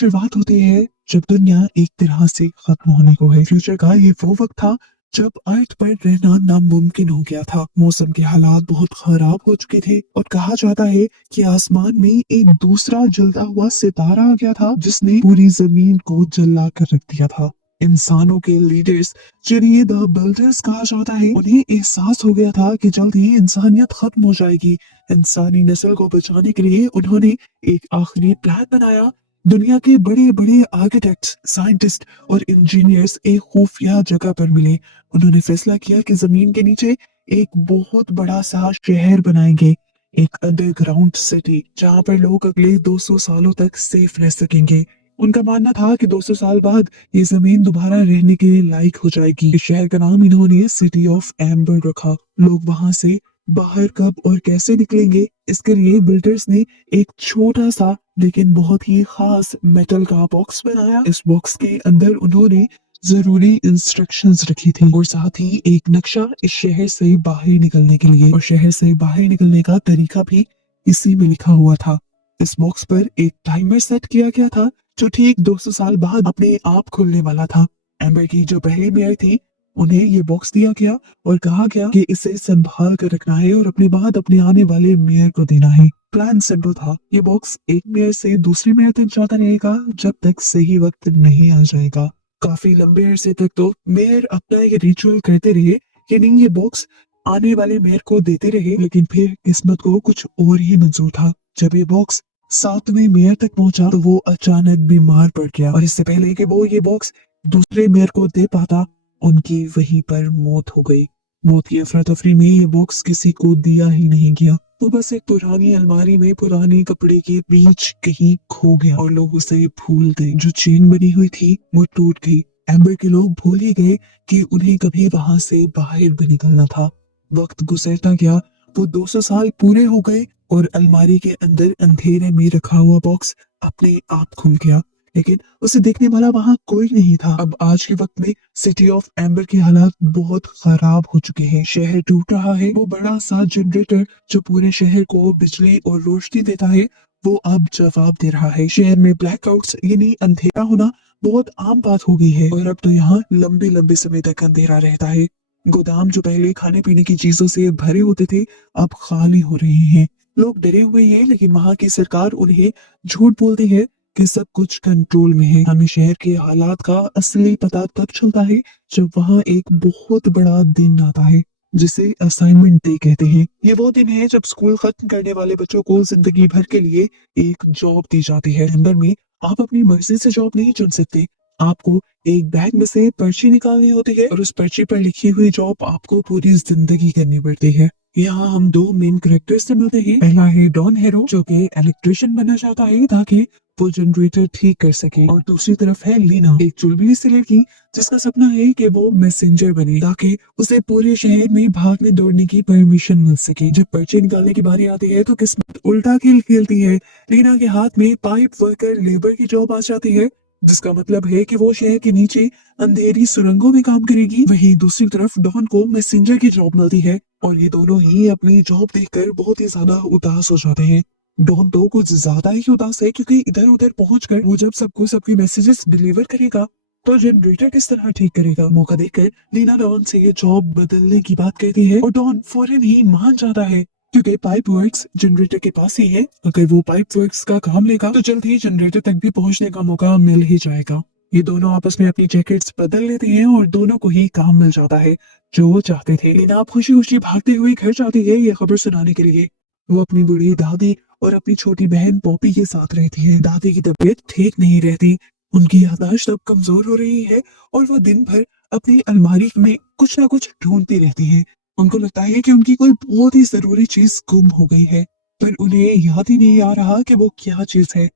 शुरुआत होती है जब दुनिया एक तरह से खत्म होने को है। फ्यूचर का ये वो वक्त था जब अर्थ पर रहना नामुमकिन हो गया था। मौसम के हालात बहुत खराब हो चुके थे और कहा जाता है कि आसमान में एक दूसरा जलता हुआ सितारा आ गया था जिसने पूरी जमीन को जला कर रख दिया था। इंसानों के लीडर्स, जिन्हें द बिल्डर्स कहा जाता है, उन्हें एहसास हो गया था कि जल्द ही इंसानियत खत्म हो जाएगी। इंसानी नस्ल को बचाने के लिए उन्होंने एक आखिरी प्लान बनाया। दुनिया के बड़े बड़े आर्किटेक्ट्स, साइंटिस्ट और इंजीनियर्स एक खुफिया जगह पर मिले। उन्होंने फैसला किया कि जमीन के नीचे एक बहुत बड़ा सा शहर बनाएंगे, एक अंडरग्राउंड सिटी जहां पर लोग अगले 200 सालों तक सेफ रह सकेंगे। उनका मानना था कि 200 साल बाद ये जमीन दोबारा रहने के लायक हो जाएगी। इस शहर का नाम इन्होंने सिटी ऑफ एम्बर रखा। लोग वहां से बाहर कब और कैसे निकलेंगे, इसके लिए बिल्डर्स ने एक छोटा सा लेकिन बहुत ही खास मेटल का बॉक्स बनाया। इस बॉक्स के अंदर उन्होंने जरूरी इंस्ट्रक्शंस रखी थी और साथ ही एक नक्शा इस शहर से बाहर निकलने के लिए, और शहर से बाहर निकलने का तरीका भी इसी में लिखा हुआ था। इस बॉक्स पर एक टाइमर सेट किया गया था जो ठीक 200 साल बाद अपने आप खुलने वाला था। एम्बर की जो पहली मेयर थी, उन्हें ये बॉक्स दिया गया और कहा गया कि इसे संभाल कर रखना है और अपनी बात अपने आने वाले मेयर को देना है। प्लान सिंपल था, ये बॉक्स एक मेयर से दूसरे मेयर तक जाता रहेगा जब तक सही वक्त नहीं आ जाएगा। काफी लंबे अरसे तक तो मेयर अपना ये रिचुअल करते रहे कि नहीं, ये बॉक्स आने वाले मेयर को देते रहे, लेकिन फिर किस्मत को कुछ और ही मंजूर था। जब ये बॉक्स 7वें मेयर तक पहुंचा तो वो अचानक बीमार पड़ गया और इससे पहले कि वो ये बॉक्स दूसरे मेयर को दे पाता, उनकी वहीं पर मौत हो गई। मौत की अफरा तफरी में ये बॉक्स किसी को दिया ही नहीं गया। वो बस एक पुरानी अलमारी में पुराने कपड़े के बीच कहीं खो गया और लोग उसे भूल गए। जो चेन बनी हुई थी वो टूट गई। एम्बर के लोग भूल ही गए कि उन्हें कभी वहां से बाहर भी निकलना था। वक्त गुजरता गया, वो 200 साल पूरे हो गए और अलमारी के अंदर अंधेरे में रखा हुआ बॉक्स अपने आप खुल गया, लेकिन उसे देखने वाला वहां कोई नहीं था। अब आज के वक्त में सिटी ऑफ एम्बर के हालात बहुत खराब हो चुके हैं। शहर टूट रहा है। वो बड़ा सा जनरेटर जो पूरे शहर को बिजली और रोशनी देता है, वो अब जवाब दे रहा है। शहर में ब्लैकआउट्स यानी अंधेरा होना बहुत आम बात हो गई है और अब तो यहाँ लंबे लंबे समय तक अंधेरा रहता है। गोदाम जो पहले खाने पीने की चीजों से भरे होते थे, अब खाली हो रहे हैं। लोग डरे हुए हैं, लेकिन वहां की सरकार उन्हें झूठ बोलती है कि सब कुछ कंट्रोल में है। हमें शहर के हालात का असली पता तब चलता है जब वहां एक बहुत बड़ा दिन आता है जिसे असाइनमेंट डे कहते हैं। ये वो दिन है जब स्कूल खत्म करने वाले बच्चों को जिंदगी भर के लिए एक जॉब दी जाती है। नंबर में आप अपनी मर्जी से जॉब नहीं चुन सकते। आपको एक बैग में से पर्ची निकालनी होती है और उस पर्ची पर लिखी हुई जॉब आपको पूरी जिंदगी करनी पड़ती है। यहाँ हम दो मेन कैरेक्टर्स से मिलते हैं। पहला है डॉन हेरो जो कि इलेक्ट्रिशियन बनना चाहता है ताकि वो जनरेटर ठीक कर सके, और दूसरी तरफ है लीना, एक चुलबुली सी लड़की जिसका सपना है कि वो मैसेंजर बने ताकि उसे पूरे शहर में भागने दौड़ने की परमिशन मिल सके। जब पर्ची निकालने की बारी आती है तो किस्मत उल्टा खेल खेलती है। लीना के हाथ में पाइप वर्कर लेबर की जॉब आ जाती है, जिसका मतलब है कि वो शहर के नीचे अंधेरी सुरंगों में काम करेगी। वहीं दूसरी तरफ डॉन को मैसेंजर की जॉब मिलती है और ये दोनों ही अपनी जॉब देखकर बहुत ही ज्यादा उदास हो जाते हैं। डॉन तो कुछ ज्यादा ही उदास है क्योंकि इधर उधर पहुंचकर वो जब सबको सबके मैसेजेस डिलीवर करेगा तो जनरेटर किस तरह ठीक करेगा। मौका देखकर लीना डॉन से ये जॉब बदलने की बात कहती है और डॉन फौरन ही मान जाता है क्योंकि पाइप वर्क्स जनरेटर के पास ही है। अगर वो पाइप वर्क्स का काम लेगा तो जल्द ही जनरेटर तक भी पहुंचने का मौका मिल ही जाएगा। ये दोनों आपस में अपनी जैकेट्स बदल लेते हैं और दोनों को ही काम मिल जाता है जो वो चाहते थे। लीना आप खुशी खुशी भागते हुए घर जाती है ये खबर सुनाने के लिए। वो अपनी बूढ़ी दादी और अपनी छोटी बहन पॉपी के साथ रहती है। दादी की तबीयत ठीक नहीं रहती, उनकी याददाश्त अब कमजोर हो रही है और वो दिन भर अपनी अलमारी में कुछ ना कुछ ढूंढती रहती है। उनको लगता है कि उनकी कोई बहुत ही जरूरी चीज गुम हो गई है, पर उन्हें याद ही नहीं आ रहा कि वो क्या चीज है।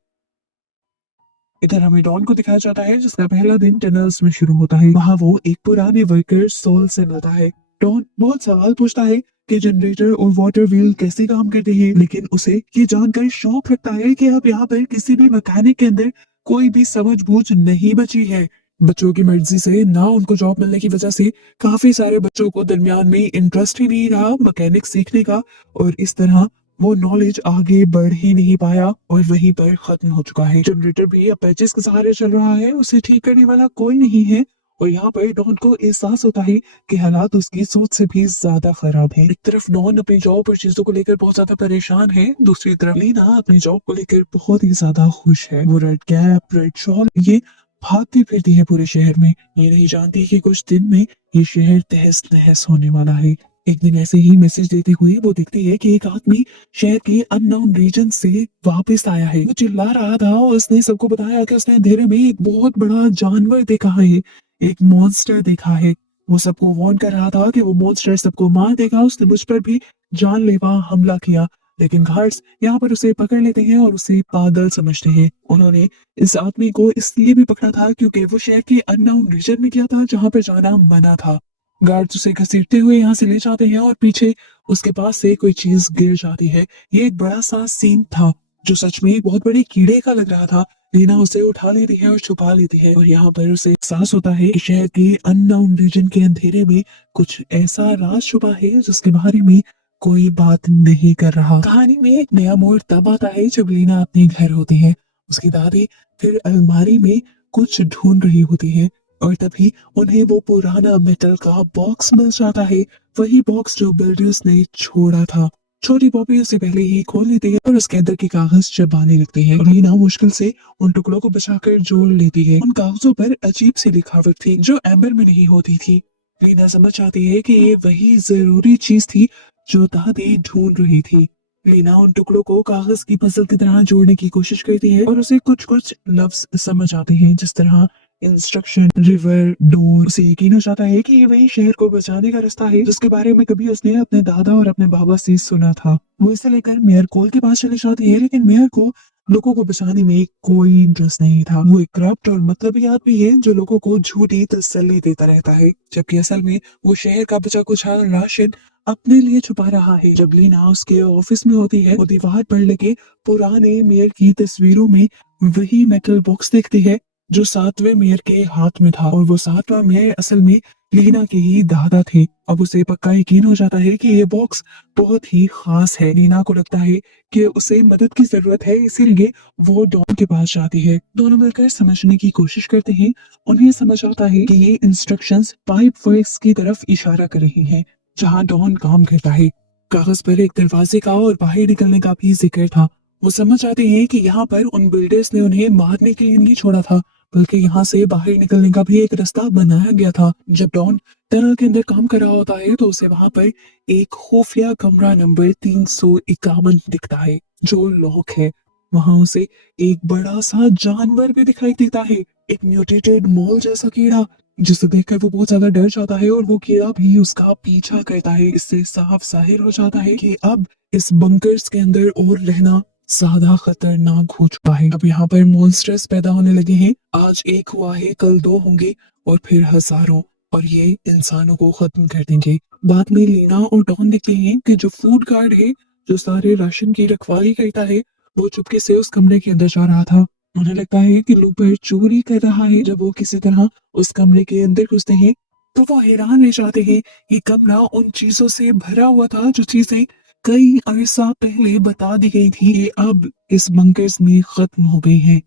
इधर हमें डॉन को दिखाया जाता है जिसका पहला दिन टनल्स में शुरू होता है। वहाँ वो एक पुराने वर्कर सोल से मिलता है। डॉन बहुत सवाल पूछता है कि जनरेटर और वाटर व्हील कैसे काम करते हैं, लेकिन उसे ये जानकर शौक लगता है कि अब यहाँ पर किसी भी मैकेनिक के अंदर कोई भी समझबूझ नहीं बची है। बच्चों की मर्जी से ना उनको जॉब मिलने की वजह से काफी सारे बच्चों को दरमियान में इंटरेस्ट ही नहीं रहा मैकेनिक सीखने का, और इस तरह वो नॉलेज आगे बढ़ ही नहीं पाया और वहीं पर खत्म हो चुका है। जनरेटर भी अब पैचेस के सहारे चल रहा है, उसे ठीक करने वाला कोई नहीं है। और यहाँ पर डॉन को एहसास होता है कि हालात उसकी सोच से भी ज्यादा खराब है। एक तरफ डॉन अपनी जॉब और चीजों को लेकर बहुत ज्यादा परेशान है, दूसरी तरफ लीना अपनी जॉब को लेकर बहुत ही ज्यादा खुश है। वो रेड कैप, रेड शॉल ये भागती फिरती है पूरे शहर में, ये नहीं जानती कि कुछ दिन में ये शहर तहस नहस होने वाला है। एक दिन ऐसे ही मैसेज देते हुए वो देखती है कि एक आदमी शहर के अननोन रीजन से वापस आया है। वो चिल्ला रहा था और उसने सबको बताया कि उसने अंधेरे में एक बहुत बड़ा जानवर देखा है, एक मॉन्स्टर देखा है। वो सबको वार्न कर रहा था कि वो मॉन्स्टर सबको मार देगा। उसने मुझ पर भी जानलेवा हमला किया, लेकिन गार्ड्स यहाँ पर उसे पकड़ लेते हैं और उसे पागल समझते हैं। उन्होंने इस आदमी को इसलिए भी पकड़ा था क्योंकि वो शहर के अननोन रीजन में गया था जहाँ पर जाना मना था। गार्ड्स उसे घसीटते हुए यहाँ से ले जाते हैं और पीछे उसके पास से कोई चीज गिर जाती है। ये एक बड़ा सा सीन था जो सच में एक बहुत बड़े कीड़े का लग रहा था। लीना उसे उठा लेती है और छुपा लेती है और यहाँ पर उसे एहसास होता है कि शहर के अननोन रीजन के अंधेरे में कुछ ऐसा राज छुपा है जिसके बारे में कोई बात नहीं कर रहा। कहानी में एक नया मोड़ तब आता है जब लीना अपने घर होती है। उसकी दादी फिर अलमारी में कुछ ढूंढ रही होती है और तभी उन्हें वो पुराना मेटल का बॉक्स मिल जाता है, वही बॉक्स जो बिल्डर्स ने छोड़ा था। छोटी पॉपी उसे पहले ही खोल लेती है और उसके अंदर के कागज चबाने लगती है। रीना मुश्किल से उन टुकड़ों को बचाकर जोड़ लेती है। उन कागजों पर अजीब सी लिखावट थी जो एम्बर में नहीं होती थी। रीना समझ जाती है कि ये वही जरूरी चीज थी जो दादी ढूंढ रही थी। रीना उन टुकड़ों को कागज की पजल की तरह जोड़ने की कोशिश करती है और उसे कुछ कुछ लफ्ज समझ आते हैं, जिस तरह इंस्ट्रक्शन, रिवर, डोर। उसे यकीन हो जाता है कि ये वही शहर को बचाने का रास्ता है जिसके बारे में कभी उसने अपने दादा और अपने बाबा से सुना था। वो इसे लेकर मेयर कोल के पास चली जाती है, लेकिन मेयर को लोगों को बचाने में कोई इंटरेस्ट नहीं था। वो एक करप्ट और मतलबी आदमी है जो लोगों को झूठी तसल्ली देता रहता है, जबकि असल में वो शहर का बचा कुचा राशन अपने लिए छुपा रहा है। जब लीना उसके ऑफिस में होती है, वो दीवार पर लगे पुराने मेयर की तस्वीरों में वही मेटल बॉक्स देखती है जो 7वें मेयर के हाथ में था, और वो 7वां मेयर असल में लीना के ही दादा थे। अब उसे पक्का यकीन हो जाता है कि ये बॉक्स बहुत ही खास है। लीना को लगता है कि उसे मदद की जरूरत है, इसीलिए वो डॉन के पास जाती है। दोनों मिलकर समझने की कोशिश करते हैं। उन्हें समझ आता है कि ये इंस्ट्रक्शंस पाइप वर्क्स की तरफ इशारा कर रही हैं, जहां डॉन काम करता है। कागज पर एक दरवाजे का और बाहर निकलने का भी जिक्र था। वो समझ आते हैं कि यहाँ पर उन बिल्डर्स ने उन्हें मारने के लिए नहीं छोड़ा था, बल्कि यहाँ से बाहर निकलने का भी एक रास्ता बनाया गया था। जब डॉन टनल के अंदर काम कर रहा होता है तो उसे वहां पर एक खुफिया कमरा नंबर 351 दिखता है जो लॉक है। वहां उसे एक बड़ा सा जानवर भी दिखाई देता है, एक म्यूटेटेड मोल जैसा कीड़ा, जिसे देखकर वो बहुत ज्यादा डर जाता है और वो कीड़ा भी उसका पीछा करता है। इससे साफ जाहिर हो जाता है कि अब इस बंकर्स के अंदर और रहना ज्यादा खतरनाक हो चुका है। अब यहाँ पर मॉन्स्टर्स पैदा होने लगे हैं। आज एक हुआ है, कल दो होंगे और फिर हजारों, और ये इंसानों को खत्म कर देंगे। बाद में लीना और डॉन देखते हैं कि जो फूड गार्ड है, जो सारे राशन की रखवाली करता है, वो चुपके से उस कमरे के अंदर जा रहा था। उन्हें लगता है कि लूपर चोरी कर रहा है। जब वो किसी तरह उस कमरे के अंदर घुसते हैं तो वो हैरान रह जाते हैं। ये कमरा उन चीजों से भरा हुआ था जो चीजें कई अरसा पहले बता दी गई थी, ये अब इस बंकर्स में खत्म हो गई है।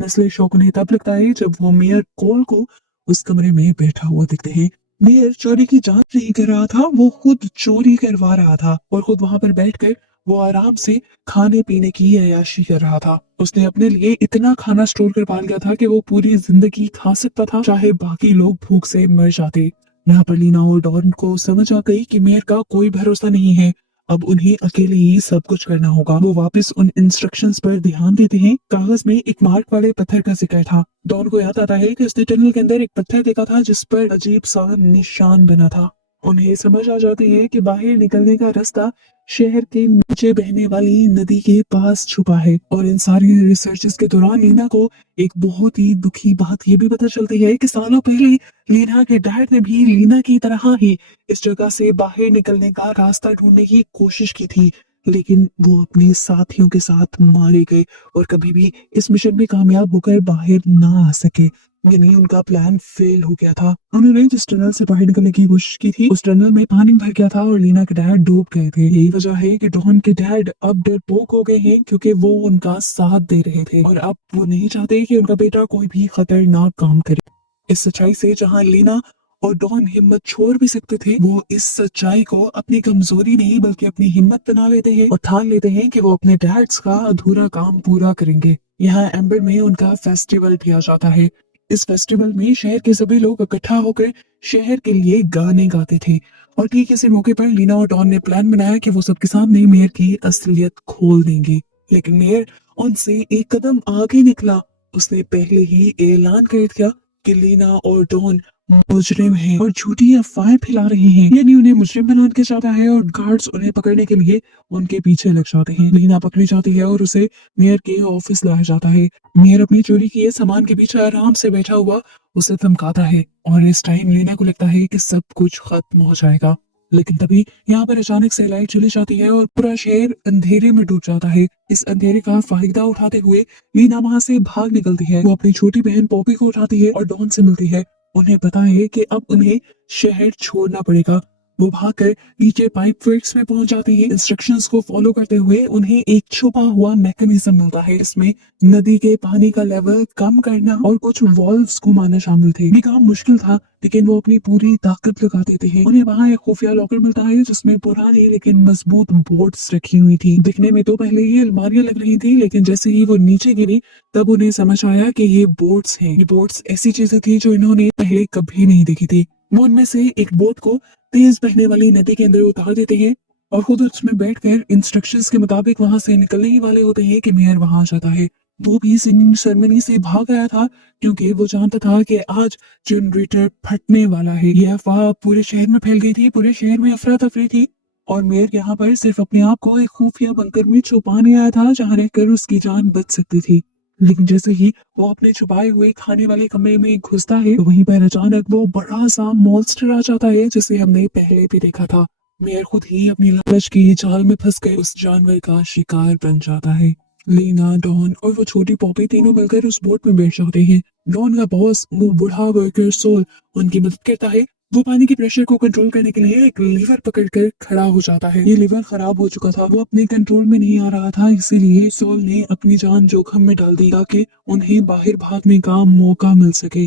नस्ले शौक उन्हें तब लगता है जब वो मेयर कोल को उस कमरे में बैठा हुआ दिखते हैं। मेयर चोरी की जांच नहीं कर रहा था, वो खुद चोरी करवा रहा था और खुद वहां पर बैठकर वो आराम से खाने पीने की अय्याशी कर रहा था। उसने अपने लिए इतना खाना स्टोर कर पा लिया था कि वो पूरी जिंदगी खा सकता था, चाहे बाकी लोग भूख से मर जाते। यहाँ पर लीना और डॉन को समझ आ गई कि मेयर का कोई भरोसा नहीं है। अब उन्हें अकेले ही सब कुछ करना होगा। वो वापस उन इंस्ट्रक्शंस पर ध्यान देते हैं। कागज में एक मार्क वाले पत्थर का जिक्र था। डॉन को याद आता है कि उसने टनल के अंदर एक पत्थर देखा था जिस पर अजीब सा निशान बना था। उन्हें समझ आ जाती है कि बाहर निकलने का रास्ता शहर के नीचे बहने वाली नदी के पास छुपा है। और इन सारी रिसर्चेस के दौरान लीना को एक बहुत ही दुखी बात ये भी पता चलती है कि सालों पहले लीना के डैड ने भी लीना की तरह ही इस जगह से बाहर निकलने का रास्ता ढूंढने की कोशिश की थी, लेकिन वो अपने साथियों के साथ मारे गए और कभी भी इस मिशन में कामयाब होकर बाहर ना आ सके। यानी उनका प्लान फेल हो गया था। उन्होंने जिस टनल से बाहर निकलने की कोशिश की थी उस टनल में पानी भर गया था और लीना के डैड डूब गए थे। यही वजह है कि डॉन के डैड अब डरपोक हो गए हैं, क्योंकि वो उनका साथ दे रहे थे और अब वो नहीं चाहते कि उनका बेटा कोई भी खतरनाक काम करे। इस सच्चाई से जहां लीना और डॉन हिम्मत छोड़ भी सकते थे, वो इस सच्चाई को अपनी कमजोरी नहीं बल्कि अपनी हिम्मत बना लेते हैं और ठान लेते हैं कि वो अपने डैड्स का अधूरा काम पूरा करेंगे। यहाँ एम्बर में उनका फेस्टिवल भी आ जाता है। इस फेस्टिवल में शहर के सभी लोग इकट्ठा होकर शहर के लिए गाने गाते थे और ठीक इसी मौके पर लीना और डॉन ने प्लान बनाया कि वो सबके सामने मेयर की असलियत खोल देंगे। लेकिन मेयर उनसे एक कदम आगे निकला। उसने पहले ही ऐलान कर दिया कि लीना और डॉन मुजरिम हैं और झूठी अफवाहें फैला रहे हैं, यानी उन्हें मुजरिम बनाना के चाहता है और गार्ड्स उन्हें पकड़ने के लिए उनके पीछे लग जाते हैं। लीना पकड़ी जाती है और उसे मेयर के ऑफिस लाया जाता है। मेयर अपनी चोरी किए सामान के पीछे आराम से बैठा हुआ उसे धमकाता है और इस टाइम लीना को लगता है कि सब कुछ खत्म हो जाएगा। लेकिन तभी यहाँ पर अचानक से लाइट चली जाती है और पूरा शहर अंधेरे में डूब जाता है। इस अंधेरे का फायदा उठाते हुए लीना वहां से भाग निकलती है। वो अपनी छोटी बहन पॉपी को उठाती है और डॉन से मिलती है। उन्हें पता है कि अब उन्हें शहर छोड़ना पड़ेगा। वो भागकर नीचे पाइप वर्क्स में पहुंच जाती है। इंस्ट्रक्शंस को फॉलो करते हुए उन्हें एक छुपा हुआ मैकेनिज्म मिलता है। इसमें नदी के पानी का लेवल कम करना और कुछ वॉल्व्स घुमाना शामिल थे। ये काम मुश्किल था, लेकिन वो अपनी पूरी ताकत लगा देते हैं। उन्हें वहां एक खुफिया लॉकर मिलता है जिसमें पुरानी लेकिन मजबूत बोट्स रखी हुई थी। दिखने में तो पहले ये अलमारियां लग रही थी, लेकिन जैसे ही वो नीचे गिरी तब उन्हें समझ आया कि ये बोट्स हैं। ये बोट्स ऐसी चीजें थी जो इन्होंने पहले कभी नहीं देखी थी। वो उनमें से एक बोट को तेज बहने वाली नदी के अंदर उतार देते हैं और खुद उसमें बैठकर इंस्ट्रक्शंस के मुताबिक वहां से निकलने ही वाले होते हैं कि मेयर वहां आ जाता है। वो भी सिंगिंग सेरेमनी से भाग आया था, क्योंकि वो जानता था कि आज जनरेटर फटने वाला है। यह अफवाह पूरे शहर में फैल गई थी। पूरे शहर में अफरा तफरी थी और मेयर यहाँ पर सिर्फ अपने आप को एक खुफिया बंकर में छुपाने आया था, जहाँ रहकर उसकी जान बच सकती थी। लेकिन जैसे ही वो अपने छुपाए हुए खाने वाले कमरे में घुसता है, तो वहीं पर अचानक वो बड़ा सा मॉन्स्टर आ जाता है, जिसे हमने पहले भी देखा था। मेयर खुद ही अपनी लालच की जाल में फंस गए उस जानवर का शिकार बन जाता है। लीना, डॉन और वो छोटी पॉपी तीनों मिलकर उस बोट में बैठ जाते हैं। डॉन का बॉस, वो बूढ़ा वर्कर सोल, उनकी मदद करता है। वो पानी के प्रेशर को कंट्रोल करने के लिए एक लीवर पकड़कर खड़ा हो जाता है। ये लीवर खराब हो चुका था, वो अपने कंट्रोल में नहीं आ रहा था, इसीलिए सोल ने अपनी जान जोखिम में डाल दी ताकि उन्हें बाहर भागने का मौका मिल सके।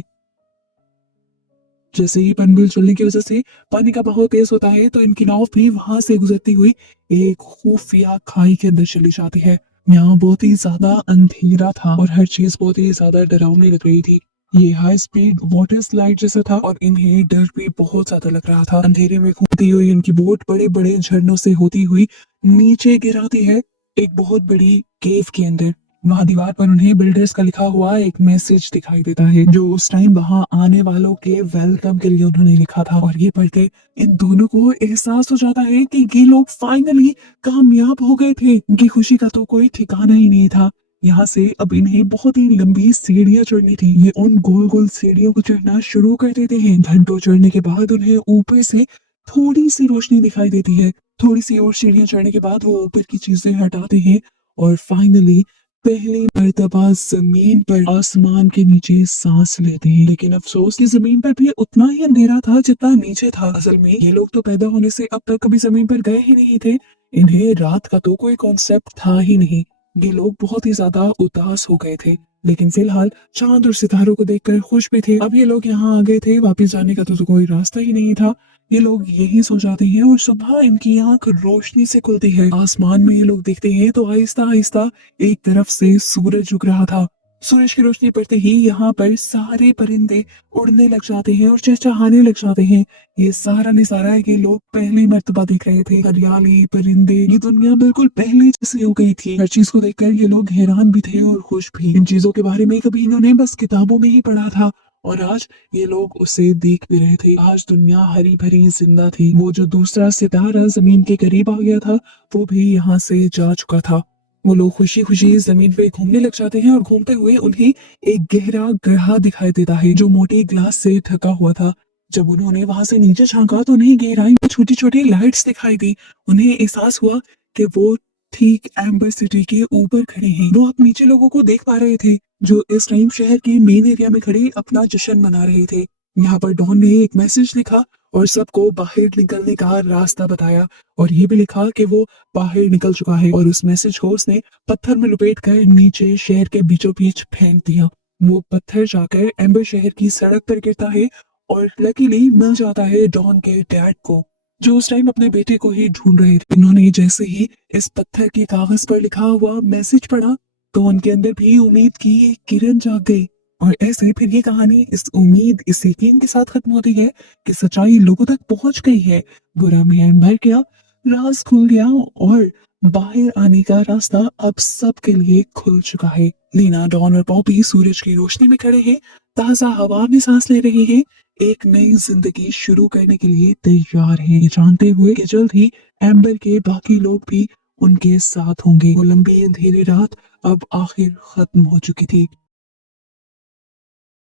जैसे ही पनबिल चलने की वजह से पानी का बहाव तेज होता है, तो इनकी नाव भी वहां से गुजरती हुई एक खुफिया खाई के अंदर चली जाती है। यहाँ बहुत ही ज्यादा अंधेरा था और हर चीज बहुत ही ज्यादा डरावनी लग रही थी। ये हाई स्पीड वाटर स्लाइड जैसा था और इन्हें डर भी बहुत ज्यादा लग रहा था। अंधेरे में घूमती हुई इनकी बोट बड़े बड़े झरनों से होती हुई नीचे गिराती है एक बहुत बड़ी केव के अंदर। वहां दीवार पर उन्हें बिल्डर्स का लिखा हुआ एक मैसेज दिखाई देता है, जो उस टाइम वहां आने वालों के वेलकम के लिए उन्होंने लिखा था। और ये पढ़कर इन दोनों को एहसास हो जाता है कि ये लोग फाइनली कामयाब हो गए थे। इनकी खुशी का तो कोई ठिकाना ही नहीं था। यहाँ से अब इन्हें बहुत ही लंबी सीढ़ियां चढ़नी थी। ये उन गोल गोल सीढ़ियों को चढ़ना शुरू कर देते हैं। घंटों चढ़ने के बाद उन्हें ऊपर से थोड़ी सी रोशनी दिखाई देती है। थोड़ी सी और सीढ़ियां चढ़ने के बाद वो ऊपर की चीजें हटाते हैं और फाइनली पहली मर्तबा जमीन पर आसमान के नीचे सांस लेते हैं। लेकिन अफसोस कि जमीन पर भी उतना ही अंधेरा था जितना नीचे था। असल में ये लोग तो पैदा होने से अब तक कभी जमीन पर गए ही नहीं थे। इन्हें रात का तो कोई कॉन्सेप्ट था ही नहीं। ये लोग बहुत ही ज्यादा उदास हो गए थे, लेकिन फिलहाल चांद और सितारों को देखकर खुश भी थे। अब ये लोग यहाँ आ गए थे, वापस जाने का तो कोई रास्ता ही नहीं था। ये लोग यही सो जाते हैं और सुबह इनकी आंख रोशनी से खुलती है। आसमान में ये लोग देखते हैं तो आहिस्ता आहिस्ता एक तरफ से सूरज उग रहा था। सूरज की रोशनी पड़ते ही यहाँ पर सारे परिंदे उड़ने लग जाते हैं और चहचहाने लग जाते हैं। ये सारा नजारा ये लोग पहली मर्तबा देख रहे थे। हरियाली, परिंदे, ये दुनिया बिल्कुल पहले जैसी हो गई थी। हर चीज को देखकर ये लोग हैरान भी थे और खुश भी। इन चीजों के बारे में कभी इन्होंने बस किताबों में ही पढ़ा था और आज ये लोग उसे देख भी रहे थे। आज दुनिया हरी भरी जिंदा थी। वो जो दूसरा सितारा जमीन के करीब आ गया था, वो भी यहाँ से जा चुका था। वो लोग खुशी खुशी जमीन पे घूमने लग जाते हैं और घूमते हुए उन्हें एक गहरा गड्ढा दिखाई देता है जो मोटी ग्लास से ढका हुआ था। जब उन्होंने वहां से नीचे झांका तो उन्हें गहराई में छोटी छोटी लाइट्स दिखाई दी। उन्हें एहसास हुआ कि वो ठीक एम्बर सिटी के ऊपर खड़े हैं। वो अब नीचे लोगों को देख पा रहे थे जो इस टाइम शहर के मेन एरिया में खड़े अपना जश्न मना रहे थे। यहाँ पर डॉन ने एक मैसेज लिखा और सबको बाहर निकलने का रास्ता बताया, और ये भी लिखा कि वो बाहर निकल चुका है, और उस मैसेज को उसने पत्थर में लुपेट कर नीचे शहर के बीचों बीच फेंक दिया। वो पत्थर जाकर एम्बर शहर की सड़क पर गिरता है और लकीली मिल जाता है डॉन के डैड को, जो उस टाइम अपने बेटे को ही ढूंढ रहे थे। इन्होंने जैसे ही इस पत्थर की कागज पर लिखा हुआ मैसेज पढ़ा तो उनके अंदर भी उम्मीद की एक किरण जाग गई। और ऐसे फिर ये कहानी इस उम्मीद, इस यकीन के साथ खत्म होती है कि सच्चाई लोगों तक पहुंच गई है, बुरा में भर गया, राज खुल गया और बाहर आने का रास्ता अब सबके लिए खुल चुका है। लीना, डॉन और पॉपी सूरज की रोशनी में खड़े हैं, ताजा हवा में सांस ले रहे हैं, एक नई जिंदगी शुरू करने के लिए तैयार हैं, ये जानते हुए कि जल्द ही एम्बर के बाकी लोग भी उनके साथ होंगे। वो लंबी अंधेरी रात अब आखिर खत्म हो चुकी थी।